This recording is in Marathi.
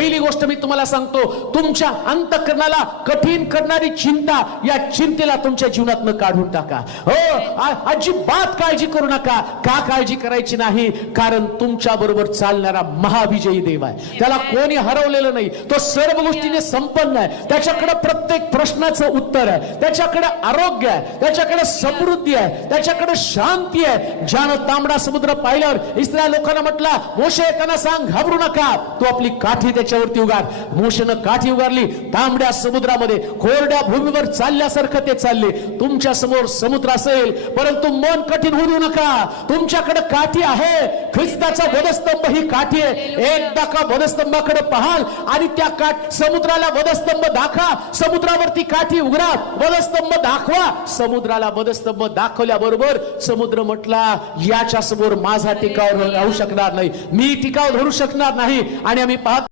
पहिली गोष्ट मी तुम्हाला सांगतो, तुमच्या अंतःकरणाला कठीण करणारी चिंता, या चिंतेला तुमच्या जीवनातून काढून टाका. हो, अजिबात काळजी करू नका. का काळजी करायची नाही? कारण तुमच्या बरोबर चालणारा महाविजयी देव आहे. त्याला कोणी हरवलेलं नाही. तो सर्व गोष्टीने संपन्न आहे. त्याच्याकडे प्रत्येक प्रश्नाचं उत्तर आहे. त्याच्याकडे आरोग्य आहे, त्याच्याकडे समृद्धी आहे, त्याच्याकडे शांती आहे. ज्यानं तांबडा समुद्र पाहिल्यावर इस्रायल लोकांना म्हटला, मोशे त्यांना सांग घाबरू नका, तू आपली काठी त्याच्यावरती उगार. मोशेनं काठी उगारली. तांबड्या समुद्रामध्ये कोरड्या भूमीवर चालल्यासारखं ते चालले. तुमच्या समोर समुद्र असेल परंतु मन कठीण होऊ नका. तुमच्याकडे काठी आहे. ख्रिस्ताचा वधस्तंभ ही काठी आहे. एकदा का वधस्तंभाकडे पाहाल आणि त्या समुद्राला वधस्तंभ दाखवा, समुद्रावरती काठी उघडा, वधस्तंभ दाखवा. समुद्राला वधस्तंभ दाखवल्याबरोबर समुद्र म्हटला, याच्या समोर माझा टिकाव राहू शकणार नाही, मी टिकाव धरू शकणार नाही. आणि आम्ही पाहतो